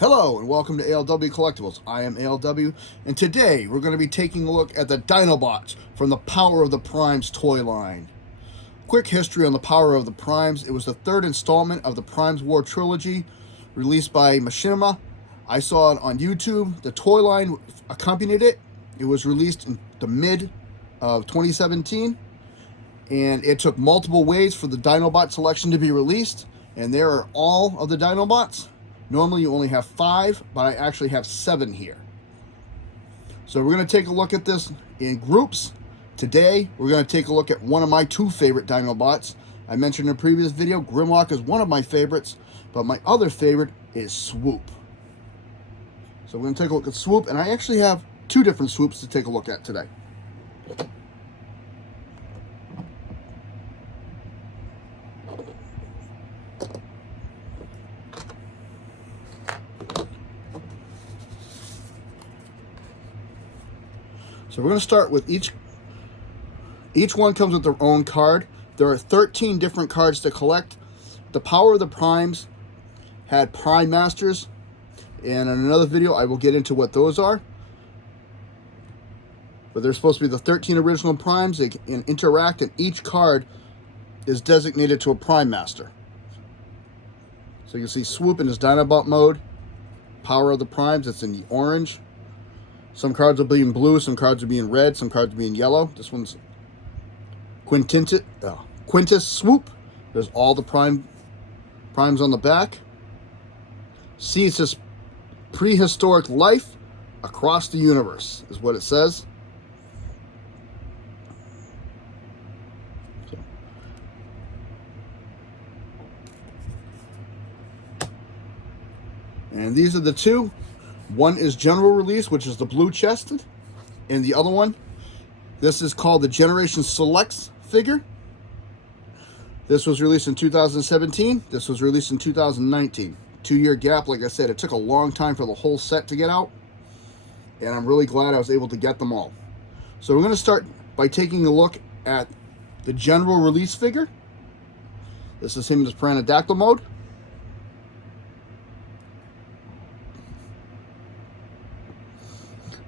Hello and welcome to ALW Collectibles. I am ALW, and today we're going to be taking a look at the Dinobots from the Power of the Primes toy line. Quick history on the Power of the Primes. It was the third installment of the Primes War trilogy released by Machinima. I saw it on YouTube. The toy line accompanied it. It was released in the mid of 2017, and it took multiple waves for the Dinobot selection to be released, and there are all of the Dinobots. Normally you only have 5, but I actually have 7 here. So we're going to take a look at this in groups. Today we're going to take a look at one of my 2 favorite Dinobots. I mentioned in a previous video, Grimlock is one of my favorites, but my other favorite is Swoop. So we're going to take a look at Swoop, and I actually have 2 different Swoops to take a look at today. So we're going to start with each one comes with their own card. There are 13 different cards to collect. The Power of the Primes had Prime Masters, and in another video I will get into what those are. But they're supposed to be the 13 original Primes. They can interact, and each card is designated to a Prime Master. So you can see Swoop in his Dinobot mode. Power of the Primes, it's in the orange. Some cards will be in blue, some cards will be in red, some cards will be in yellow. This one's Quintus Swoop. There's all the primes on the back. Sees his prehistoric life across the universe, is what it says. And these are the 2. One is general release, which is the blue chested, and the other one, this is called the Generation Selects figure. This was released in 2017. This was released in 2019. 2-year gap. Like I said, it took a long time for the whole set to get out, and I'm really glad I was able to get them all. So we're going to start by taking a look at the general release figure. This is him in his Pterodactyl mode.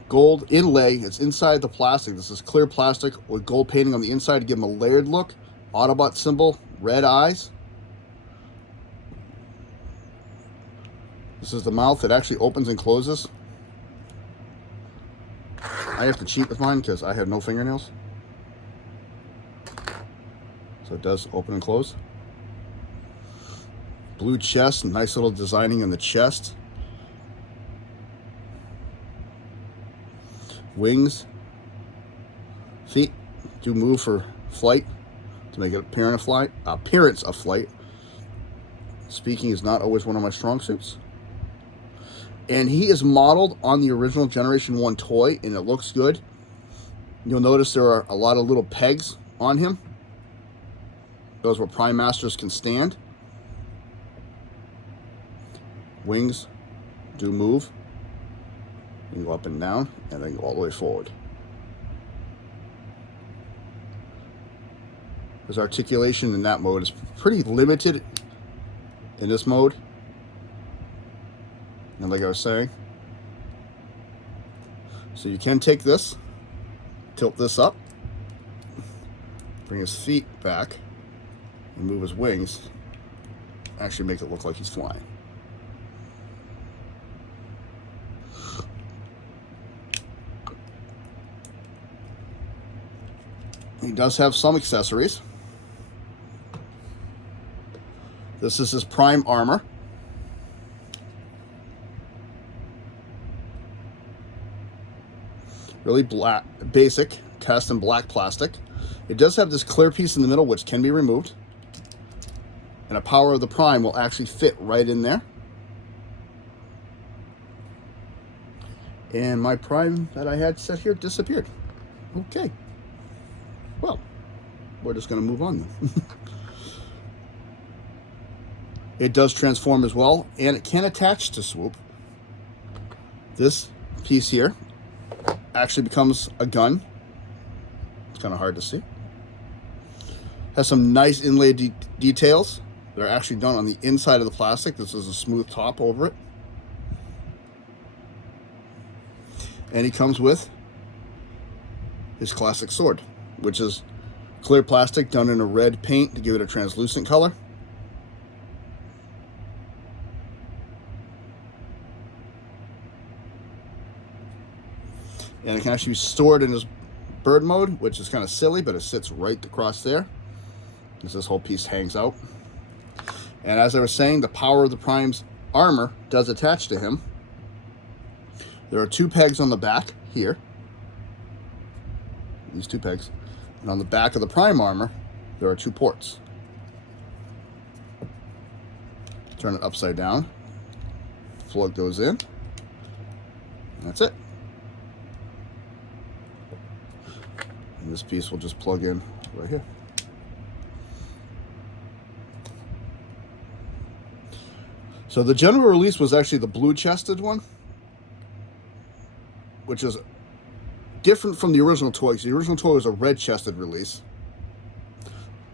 Gold inlay, it's inside the plastic. This is clear plastic with gold painting on the inside to give him a layered look. Autobot symbol, red eyes. This is the mouth. It actually opens and closes. I have to cheat with mine because I have no fingernails. So it does open and close. Blue chest, nice little designing in the chest. Wings, feet do move for flight to make it appearance of flight. Speaking is not always one of my strong suits. And he is modeled on the original Generation 1 toy, and it looks good. You'll notice there are a lot of little pegs on him. Those where Prime Masters can stand. Wings do move. You can go up and down, and then go all the way forward. His articulation in that mode is pretty limited in this mode. And like I was saying, so you can take this, tilt this up, bring his feet back, and move his wings, actually make it look like he's flying. He does have some accessories. This is his Prime armor. Really black, basic, cast in black plastic. It does have this clear piece in the middle which can be removed. And a Power of the Prime will actually fit right in there. And my Prime that I had set here disappeared. Okay. Well, we're just going to move on then. It does transform as well, and it can attach to Swoop. This piece here actually becomes a gun. It's kind of hard to see. Has some nice inlay details. They're actually done on the inside of the plastic. This is a smooth top over it. And he comes with his classic sword, which is clear plastic done in a red paint to give it a translucent color. And it can actually be stored in his bird mode, which is kind of silly, but it sits right across there as this whole piece hangs out. And as I was saying, the power of the Prime's armor does attach to him. There are 2 pegs on the back here. These 2 pegs. And on the back of the Prime armor, there are 2 ports. Turn it upside down. Plug those in. And that's it. And this piece will just plug in right here. So the general release was actually the blue-chested one, which is different from the original toy, because the original toy was a red-chested release.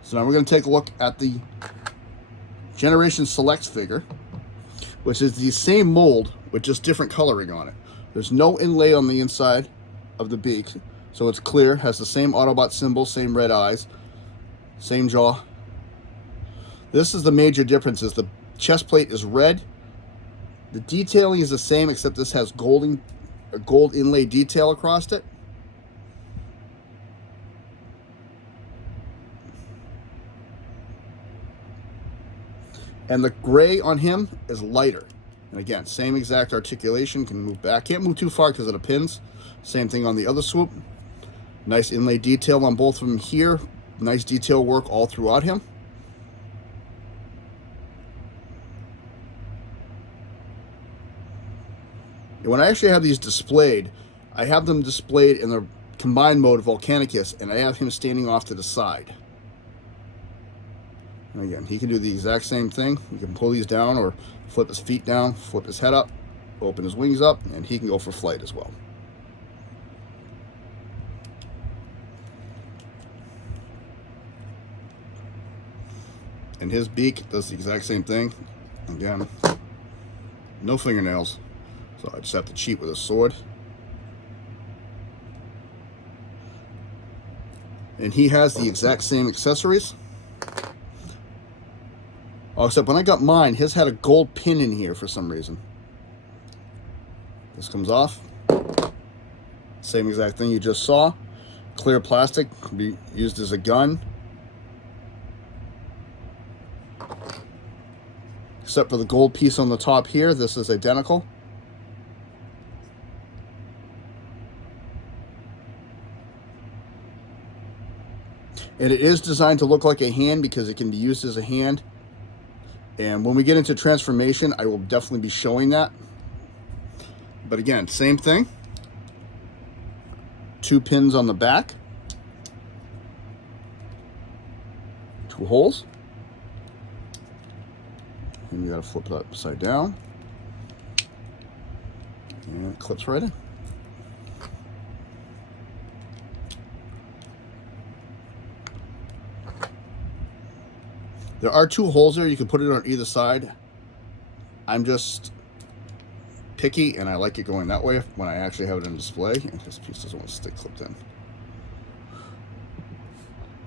So now we're going to take a look at the Generation Selects figure, which is the same mold with just different coloring on it. There's no inlay on the inside of the beak, so it's clear, has the same Autobot symbol, same red eyes, same jaw. This is the major difference, is the chest plate is red. The detailing is the same, except this has a gold inlay detail across it. And the gray on him is lighter. And again, same exact articulation, can move back. Can't move too far because of the pins. Same thing on the other swoop. Nice inlay detail on both of them here. Nice detail work all throughout him. When I actually have these displayed, I have them displayed in the combined mode of Volcanicus, and I have him standing off to the side. And again, he can do the exact same thing. He can pull these down or flip his feet down, flip his head up, open his wings up, and he can go for flight as well. And his beak does the exact same thing. Again, no fingernails. So I just have to cheat with a sword. And he has the exact same accessories. Oh, except when I got mine, his had a gold pin in here for some reason. This comes off. Same exact thing you just saw. Clear plastic, can be used as a gun. Except for the gold piece on the top here, this is identical. And it is designed to look like a hand because it can be used as a hand. And when we get into transformation, I will definitely be showing that. But again, same thing. 2 pins on the back. 2 holes. And we gotta flip it upside down. And it clips right in. There are 2 holes there. You can put it on either side. I'm just picky, and I like it going that way when I actually have it in display. And this piece doesn't want to stick clipped in.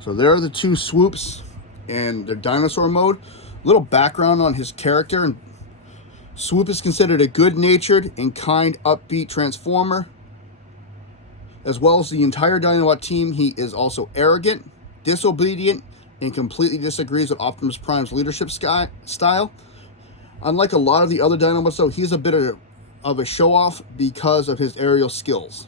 So there are the 2 swoops in their dinosaur mode. Little background on his character. Swoop is considered a good-natured and kind, upbeat transformer. As well as the entire Dinobot team, he is also arrogant, disobedient, and completely disagrees with Optimus Prime's leadership style. Unlike a lot of the other Dinobots, though, he's a bit of a show-off because of his aerial skills.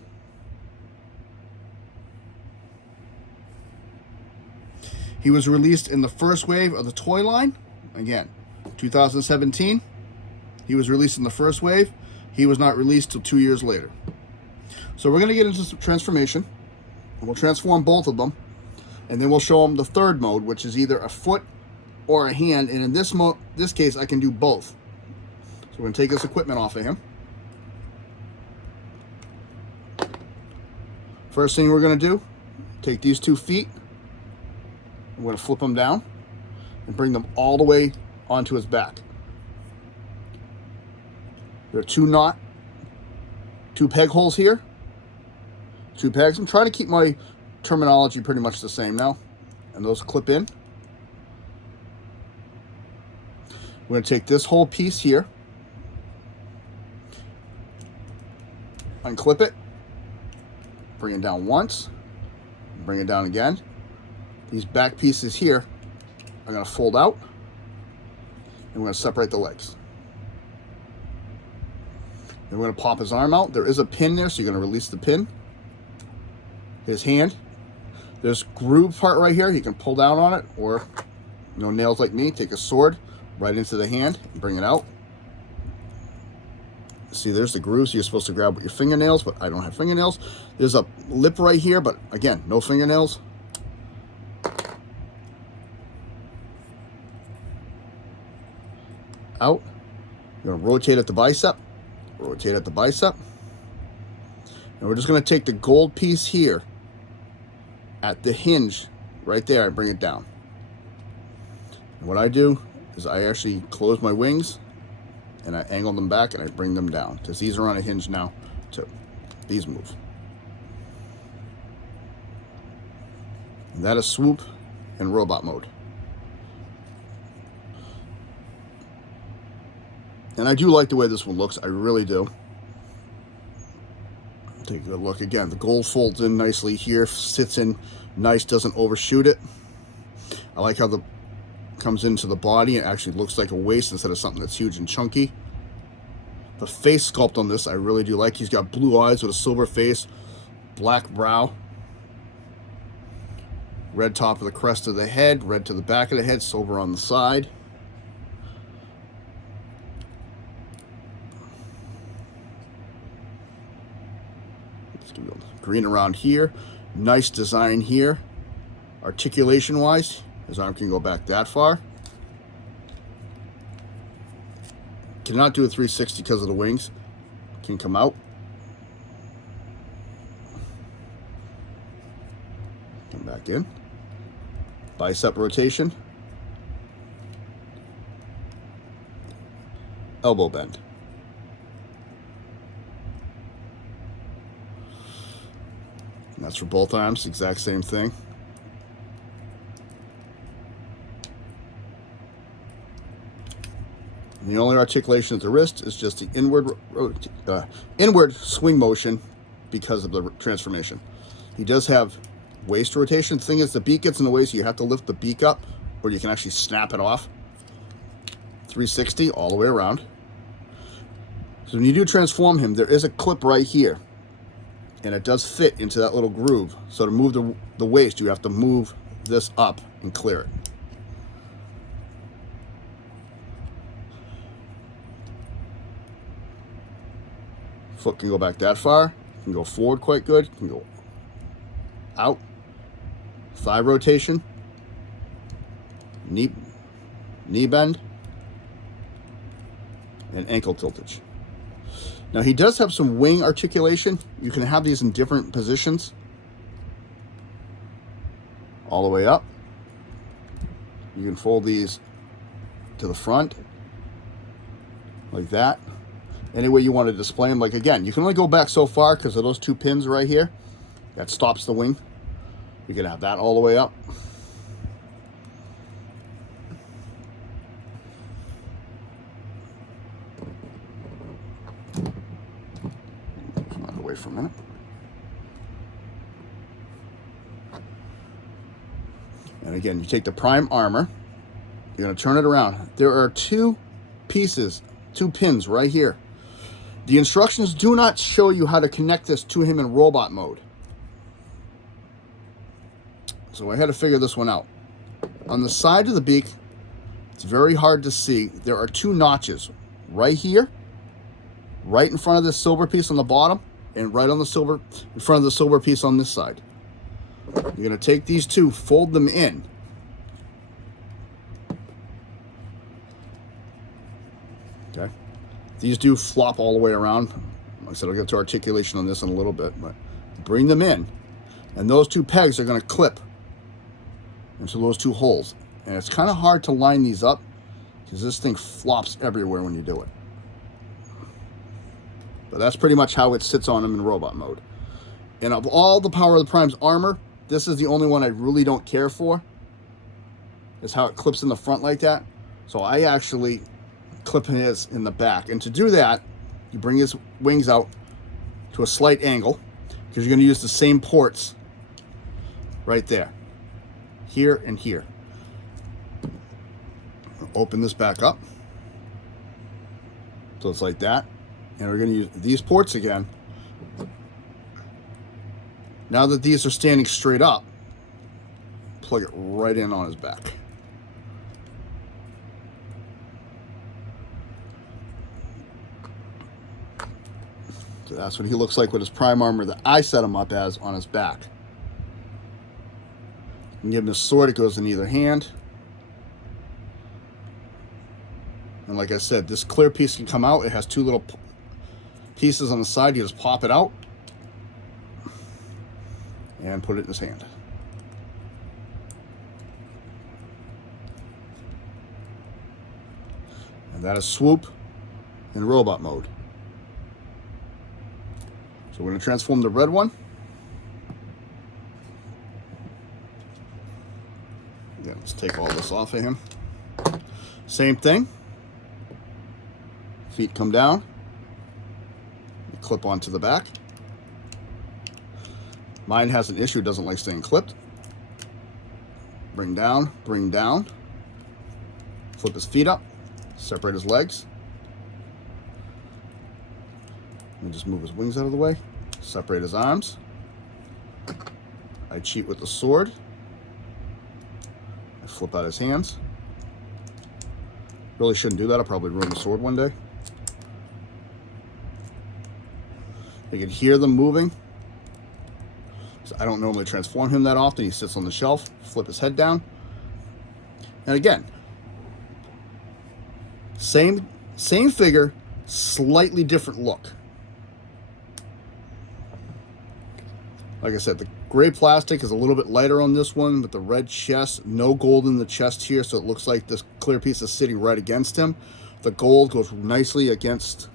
He was released in the first wave of the toy line. Again, 2017. He was released in the first wave. He was not released till 2 years later. So we're going to get into some transformation. We'll transform both of them. And then we'll show them the third mode, which is either a foot or a hand. And in this case, I can do both. So we're going to take this equipment off of him. First thing we're going to do, take these 2 feet. I'm going to flip them down and bring them all the way onto his back. There are 2 peg holes here. 2 pegs. I'm trying to keep my terminology pretty much the same now. And those clip in. We're going to take this whole piece here, unclip it, bring it down once, bring it down again. These back pieces here are going to fold out, and we're going to separate the legs. Then we're going to pop his arm out. There is a pin there, so you're going to release the pin. His hand. There's groove part right here. You can pull down on it, or, you know, nails like me, take a sword right into the hand and bring it out. See, there's the grooves you're supposed to grab with your fingernails, but I don't have fingernails. There's a lip right here, but again, no fingernails. Out. You're going to rotate at the bicep. Rotate at the bicep. And we're just going to take the gold piece here at the hinge right there and bring it down. And what I do is I actually close my wings and I angle them back and I bring them down, because these are on a hinge now too. These move. And that is swoop and robot mode. And I do like the way this one looks. I really do. Take a good look. Again, the gold folds in nicely here, sits in nice, doesn't overshoot it. I like how the comes into the body. It actually looks like a waist instead of something that's huge and chunky. The face sculpt on this I really do like. He's got blue eyes with a silver face, black brow, red top of the crest of the head, red to the back of the head, silver on the side. Let's do green around here. Nice design here. Articulation wise, his arm can go back that far. Cannot do a 360 because of the wings. Can come out. Come back in. Bicep rotation. Elbow bend. And that's for both arms, exact same thing. And the only articulation at the wrist is just the inward swing motion because of the transformation. He does have waist rotation. The thing is, the beak gets in the way, so you have to lift the beak up, or you can actually snap it off. 360 all the way around. So when you do transform him, there is a clip right here, and it does fit into that little groove. So to move the waist, you have to move this up and clear it. Foot can go back that far, can go forward quite good, can go out. Thigh rotation, knee bend, and ankle tiltage. Now he does have some wing articulation. You can have these in different positions. All the way up. You can fold these to the front, like that. Any way you want to display them. Like, again, you can only go back so far because of those 2 pins right here. That stops the wing. You can have that all the way up. Come on, away for a minute. And again, you take the prime armor. You're going to turn it around. There are 2 pieces, 2 pins right here. The instructions do not show you how to connect this to him in robot mode. So I had to figure this one out. On the side of the beak, it's very hard to see. There are 2 notches right here, right in front of this silver piece on the bottom, and right on the silver, in front of the silver piece on this side. You're going to take these 2, fold them in. Okay. These do flop all the way around. Like I said, I'll get to articulation on this in a little bit, but bring them in. And those 2 pegs are going to clip into those 2 holes. And it's kind of hard to line these up because this thing flops everywhere when you do it. But that's pretty much how it sits on them in robot mode. And of all the Power of the Primes armor, this is the only one I really don't care for. Is how it clips in the front like that. So I actually clip his in the back. And to do that, you bring his wings out to a slight angle, because you're going to use the same ports right there. Here and here. Open this back up. So it's like that. And we're going to use these ports again. Now that these are standing straight up, plug it right in on his back. So that's what he looks like with his prime armor that I set him up as on his back. And give him his sword, it goes in either hand. And like I said, this clear piece can come out. It has two little pieces on the side. You just pop it out and put it in his hand. And that is Swoop in robot mode. So we're going to transform the red one. Yeah, let's take all this off of him. Same thing. Feet come down. You clip onto the back. Mine has an issue, doesn't like staying clipped. Bring down, bring down. Flip his feet up, separate his legs. And just move his wings out of the way. Separate his arms. I cheat with the sword. I flip out his hands. Really shouldn't do that, I'll probably ruin the sword one day. You can hear them moving. So I don't normally transform him that often. He sits on the shelf, flip his head down. And again, same figure, slightly different look. Like I said, the gray plastic is a little bit lighter on this one with the red chest. No gold in the chest here, so it looks like this clear piece is sitting right against him. The gold goes nicely against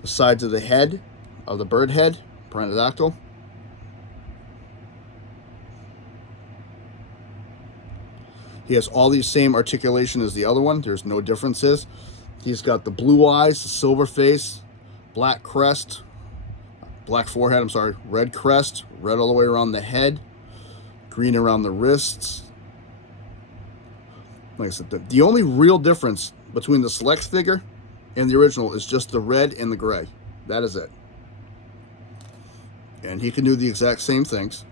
the sides of the head, of the bird head, pterodactyl. He has all these same articulation as the other one. There's no differences. He's got the blue eyes, the silver face, black crest, black forehead, I'm sorry, red crest, red all the way around the head, green around the wrists. Like I said, the only real difference between the select figure and the original is just the red and the gray. That is it. And he can do the exact same things.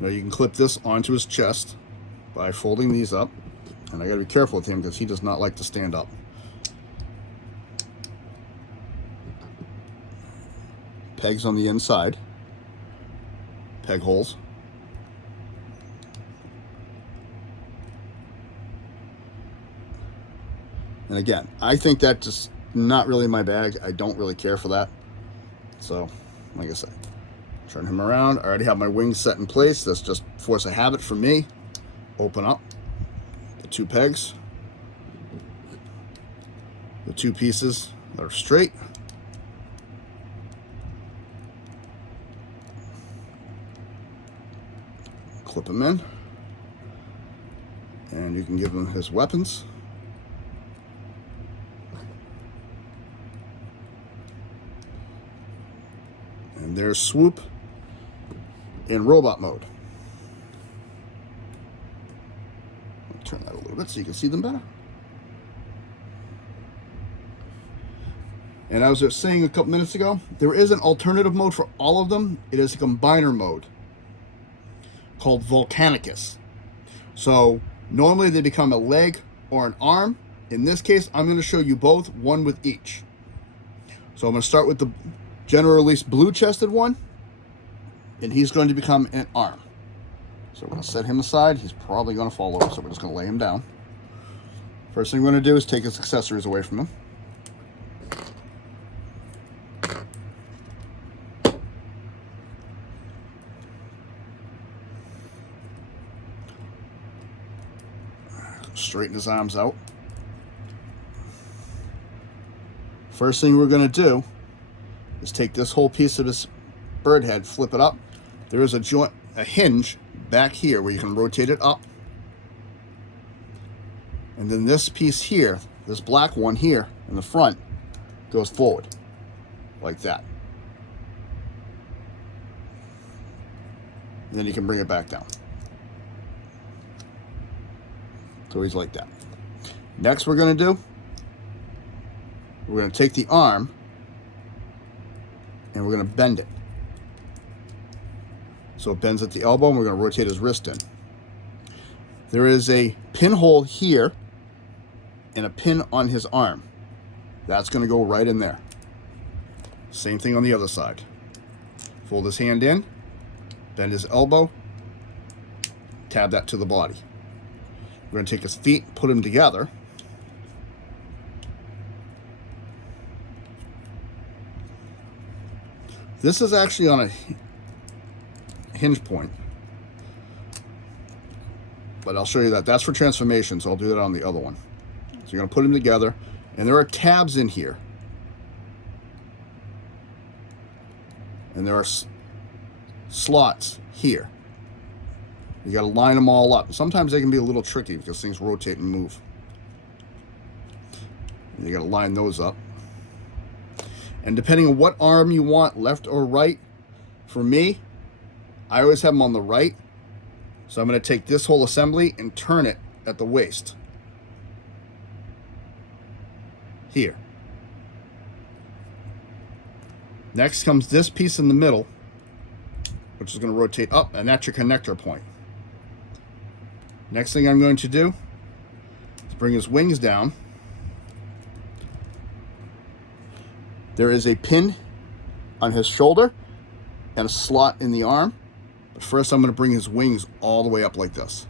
Now you can clip this onto his chest by folding these up. And I gotta be careful with him because he does not like to stand up. Pegs on the inside. Peg holes. And again, I think that's just not really my bag. I don't really care for that. So, like I said, turn him around. I already have my wings set in place. That's just force of habit for me. Open up the two pegs. The two pieces that are straight. Clip him in. And you can give him his weapons. And there's Swoop in robot mode. I'll turn that a little bit so you can see them better. And as I was saying a couple minutes ago, there is an alternative mode for all of them. It is a combiner mode called Volcanicus. So normally they become a leg or an arm. In this case, I'm going to show you both, one with each. So I'm going to start with the general release blue chested one, and he's going to become an arm. So we're going to set him aside. He's probably going to fall over, so we're just going to lay him down. First thing we're going to do is take his accessories away from him. Straighten his arms out. First thing we're going to do is take this whole piece of this bird head, flip it up. There is a hinge back here where you can rotate it up. And then this piece here, this black one here in the front, goes forward like that. And then you can bring it back down. So he's like that. Next we're going to do, we're going to take the arm and we're going to bend it. So it bends at the elbow, and we're going to rotate his wrist in. There is a pinhole here and a pin on his arm. That's going to go right in there. Same thing on the other side. Fold his hand in, bend his elbow, tab that to the body. We're going to take his feet, put them together. This is actually on a hinge point, but I'll show you that. That's for transformation, so I'll do that on the other one. So you're going to put them together, and there are tabs in here. And there are slots here. You got to line them all up. Sometimes they can be a little tricky because things rotate and move. And you got to line those up. And depending on what arm you want, left or right, for me, I always have them on the right. So I'm going to take this whole assembly and turn it at the waist. Here. Next comes this piece in the middle, which is going to rotate up, and that's your connector point. Next thing I'm going to do is bring his wings down. There is a pin on his shoulder and a slot in the arm. But first I'm going to bring his wings all the way up like this.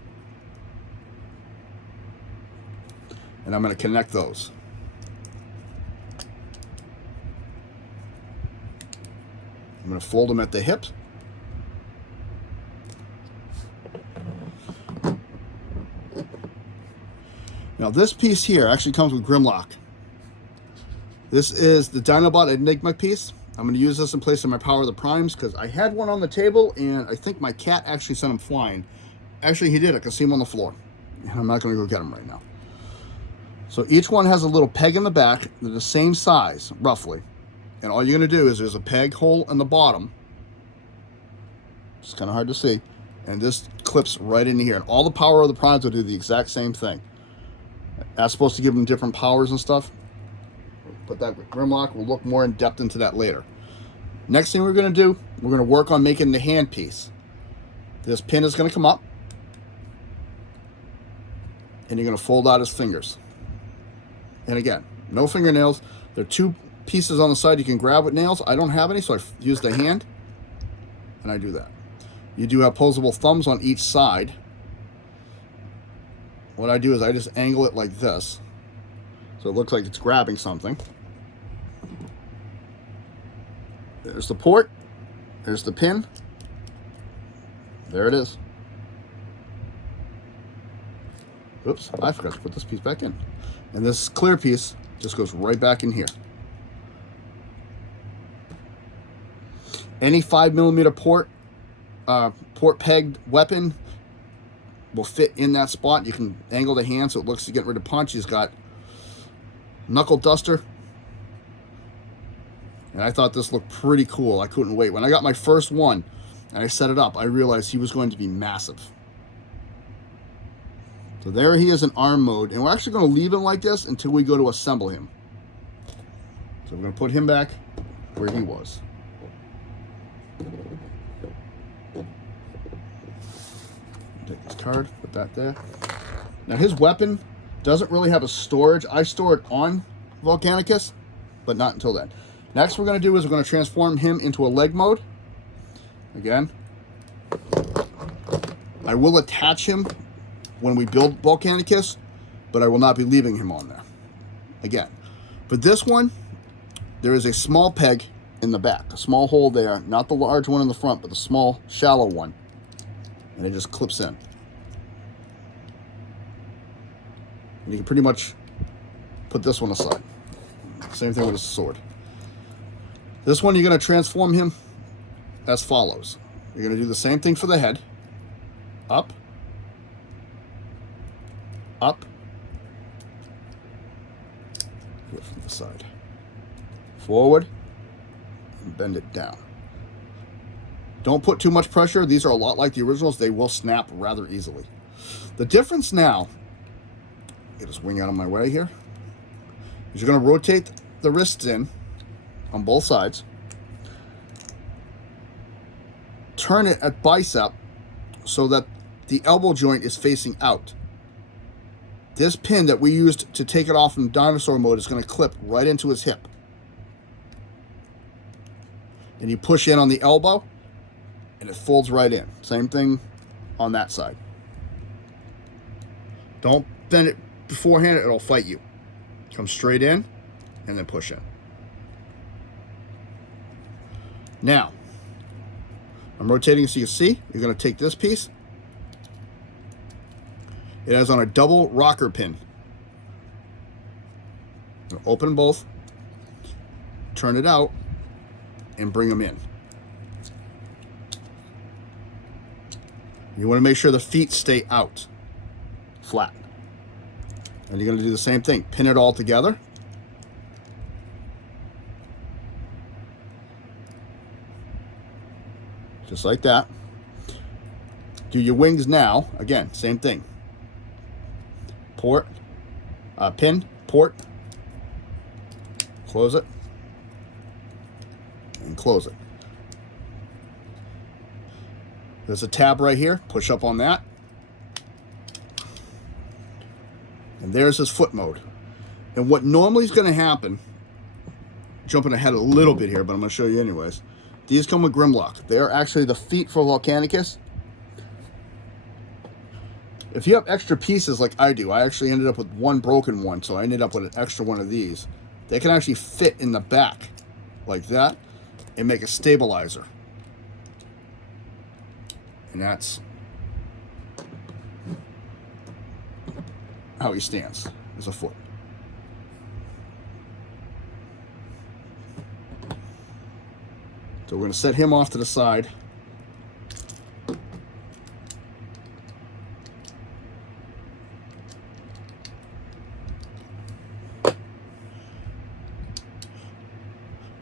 And I'm going to connect those. I'm going to fold them at the hips. Now this piece here actually comes with Grimlock. This is the Dinobot Enigma piece. I'm going to use this in place of my Power of the Primes because I had one on the table and I think my cat actually sent him flying. Actually, he did. I can see him on the floor. And I'm not going to go get him right now. So each one has a little peg in the back. They're the same size, roughly. And all you're going to do is there's a peg hole in the bottom. It's kind of hard to see. And this clips right into here. And all the Power of the Primes will do the exact same thing. That's supposed to give them different powers and stuff. But that Grimlock, we'll look more in depth into that later. Next thing we're going to do, we're going to work on making the hand piece. This pin is going to come up. And you're going to fold out his fingers. And again, no fingernails. There are two pieces on the side you can grab with nails. I don't have any, so I use the hand. And I do that. You do have posable thumbs on each side. What I do is I just angle it like this. So it looks like it's grabbing something. There's the port. There's the pin. There it is. Oops, I forgot to put this piece back in. And this clear piece just goes right back in here. Any 5mm port pegged weapon will fit in that spot. You can angle the hand so it looks to get rid of punch. He's got knuckle duster. And I thought this looked pretty cool. I couldn't wait. When I got my first one and I set it up, I realized he was going to be massive. So there he is in arm mode. And we're actually going to leave him like this until we go to assemble him. So we're going to put him back where he was. Take this card, put that there. Now his weapon doesn't really have a storage. I store it on Volcanicus, but not until then. Next we're going to do is we're going to transform him into a leg mode. Again, I will attach him when we build Volcanicus, but I will not be leaving him on there. Again, for this one, there is a small peg in the back, a small hole there, not the large one in the front, but the small, shallow one, and it just clips in. And you can pretty much put this one aside. Same thing with his sword. This one, you're going to transform him as follows. You're going to do the same thing for the head. Up, up, here from the side, forward, and bend it down. Don't put too much pressure. These are a lot like the originals. They will snap rather easily. The difference now, get this wing out of my way here, is you're going to rotate the wrists in on both sides. Turn it at bicep so that the elbow joint is facing out. This pin that we used to take it off in dinosaur mode is going to clip right into his hip. And you push in on the elbow, and it folds right in. Same thing on that side. Don't bend it beforehand, it'll fight you. Come straight in, and then push in. Now, I'm rotating so you see. You're going to take this piece. It has on a double rocker pin. Open both, turn it out, and bring them in. You want to make sure the feet stay out, flat. And you're going to do the same thing. Pin it all together. Just like that. Do your wings now. Again, same thing. Port, pin, port, close it, and close it. There's a tab right here. Push up on that. And there's his foot mode. And what normally is going to happen, jumping ahead a little bit here, but I'm going to show you anyways. These come with Grimlock. They're actually the feet for Volcanicus. If you have extra pieces like I do, I actually ended up with one broken one, so I ended up with an extra one of these. They can actually fit in the back like that and make a stabilizer. And that's how he stands as a foot. So we're going to set him off to the side.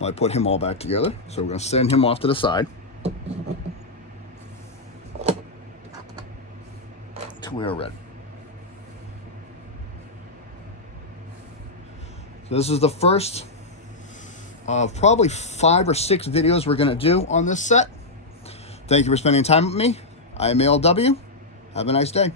I put him all back together. So we're going to send him off to the side. Till we are ready. So this is the first of probably 5 or 6 videos we're going to do on this set. Thank you for spending time with me. I am ALW. Have a nice day.